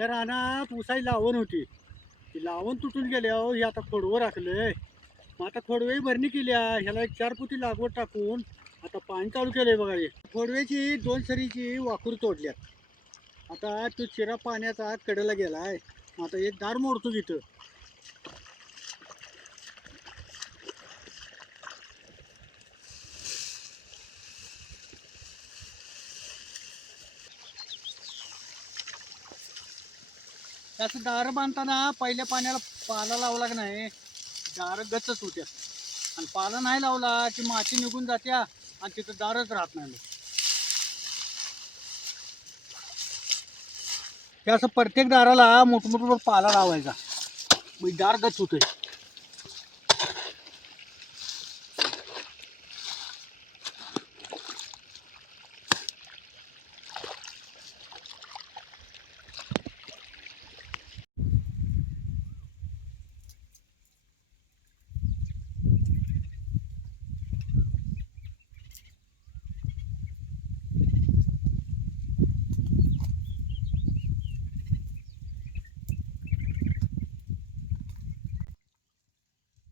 त्या रानात उसाई लावण होती, ती लावण तुटून गेल्यावर हे आता खोडवं राखलंय. मग आता खोडवेही भरणी केल्या, ह्याला एक 4 पोती लागवड टाकून आता पाणी चालू केलंय बघा. हे खोडव्याची 2 सरीची वाकूर तोडल्यात. आता तो चिरा पाण्याचा कडेला गेलाय. मग आता एक दार मोडतो तिथं. त्याचं दार बांधताना पहिल्या पाण्याला पाला लावला की नाही, दार गचच होत्या. आणि पाला नाही लावला की माती निघून जात्या आणि तिथं दारच राहत नाही. ते असं प्रत्येक दाराला मोठमोठं पाला लावायचा, मग दार गच होतोय.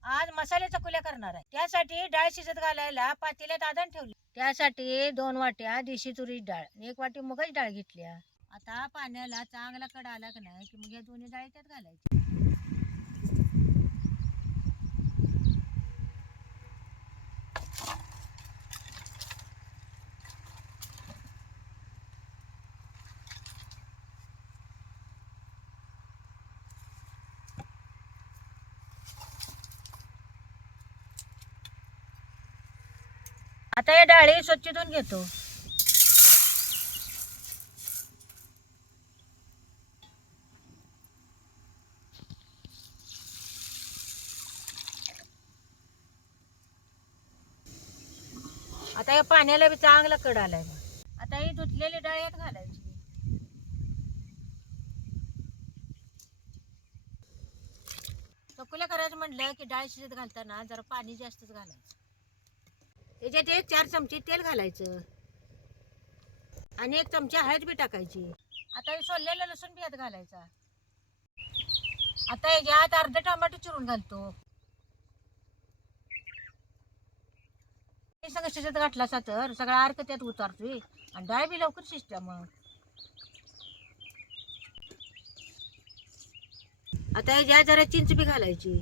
आज मसाले चकुल्या करणार आहे. त्यासाठी डाळ शिजत घालायला पातेल्यात आधण ठेवली. त्यासाठी 2 वाट्या देशी तुरीची डाळ, 1 वाटी मुगाची डाळ घेतल्या. आता पाण्याला चांगला कड आला की नाही की मग या दोन्ही डाळी त्यात घालायच्या. आता या डाळी स्वच्छ धुवून घेतो. आता या पाण्याला बी चांगला कड आलाय. आता ही धुतलेली डाळ यात घालायची. चकुल्या करायचं म्हटलं की डाळ शिजत घालताना जरा पाणी जास्तच घालायचं. याच्यात 1-4 चमचे तेल घालायचं आणि 1 चमचा हळद बी टाकायची. आता हे सोललेलं लसूण बी यात घालायचा. आता याच्यात अर्धा टमाटर चिरून घालतो. हे सगळं शिजत घातला असा तर सगळा अर्क त्यात उतारतोय आणि डाळ बी लवकर शिजत्या. मग आता ह्याच्यात जरा चिंच बी घालायची.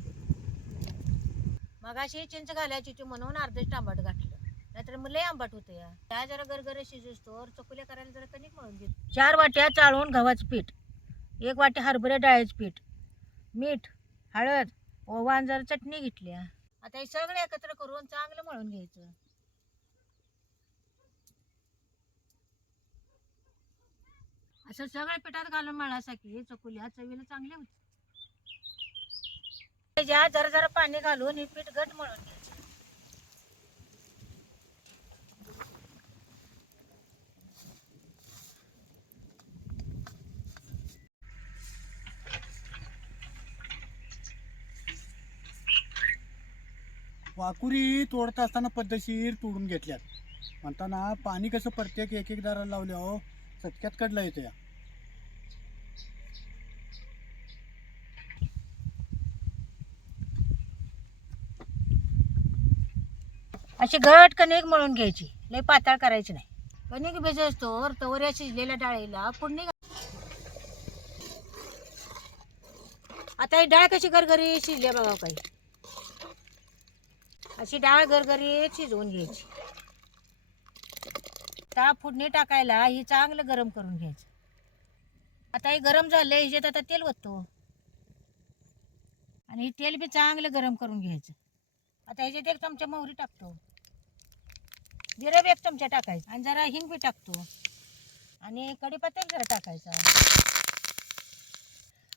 मग अशी चिंच घालायची होती म्हणून अर्धच टमाटर घातलं, नाहीतर मग लय आंबट होतं. या जरा गरगर शिजतो चकुल्या करायला जरा कणिक मळून घेतो. 4 वाट्या चाळून गव्हाचं पीठ, 1 वाटी हरभरा डाळीचं पीठ, मीठ, हळद, ओवा आणि जरा चटणी घेतल्या. आता हे सगळं एकत्र करून चांगलं मळून घ्यायचं. असं सगळं पिठात घालून मळासाठी चकुल्या चवीला चांगल्या होत्या. त्याच्यात जरा जरा पाणी घालून हे पीठ घट मळून घ्यायचं. वाकुरी तोडत असताना पद्धतशीर तोडून घेतल्यात. म्हणताना पाणी कसं प्रत्येक एक दाराला लावल्यावर चटक्यात कडला येतं. या अशी घट कणिक मळून घ्यायची, लय पातळ करायची नाही. कणिक भिजतो तवर या शिजलेल्या डाळीला फोडणी. आता ही डाळ कशी गरगरीत शिजली बघा. काही अशी डाळ गरगरीत शिजवून घ्यायची. आता फोडणी टाकायला ही चांगलं गरम करून घ्यायचं. आता हे गरम झालंय, ह्याच्यात आता तेल ओततो आणि हे तेल बी चांगलं गरम करून घ्यायचं. आता ह्याच्यात 1 चमचा मोहरी टाकतो, जिरं बी 1 चमचा टाकायचं आणि जरा हिंग बी टाकतो आणि कढीपत्ता जरा टाकायचा.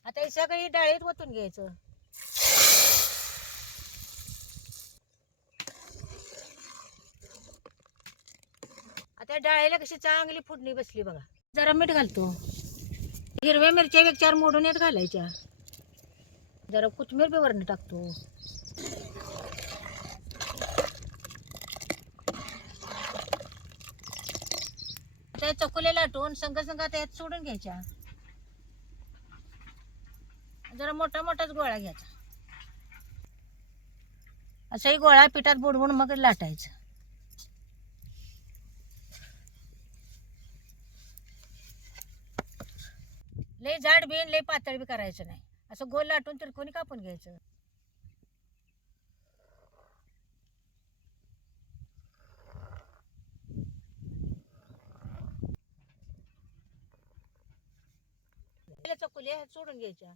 आता हे सगळी डाळीत ओतून घ्यायचं. आता डाळीला कशी चांगली फोडणी बसली बघा. जरा मीठ घालतो, हिरव्या मिरच्या 1-4 मोडून यात घालायच्या, जरा कोथिंबीर बी वरून टाकतो. आता चकुले लाटून संग संग आता यात सोडून घ्यायच्या. जरा मोठा मोठाच गोळा घ्यायचा. असाही गोळा पिठात बुडवून मग लाटायचं. लय जाड बिन लय पातळ बी करायचं नाही. असं गोल लाटून तिरकोणी कापून घ्यायचं. चकुल्या सोडून घ्यायच्या.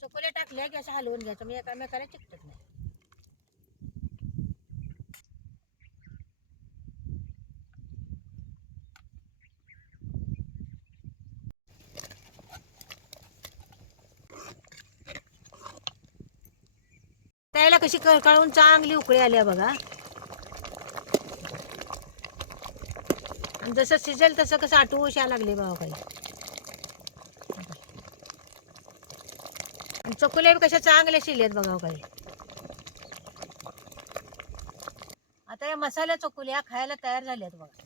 चकोल्या टाकल्या की असं हलवून घ्यायचं, म्हणजे एकामेकाला चिकटत नाही. त्याला कशी कळकळून चांगली उकळी आल्या बघा. आणि जसं शिजेल तसं कसं आटूश यायला लागले बघा काही. आणि चकुल्या बी कशा चांगल्या शिरल्यात बघा काही. आता या मसाल्या चकुल्या खायला तयार झाल्यात बघा.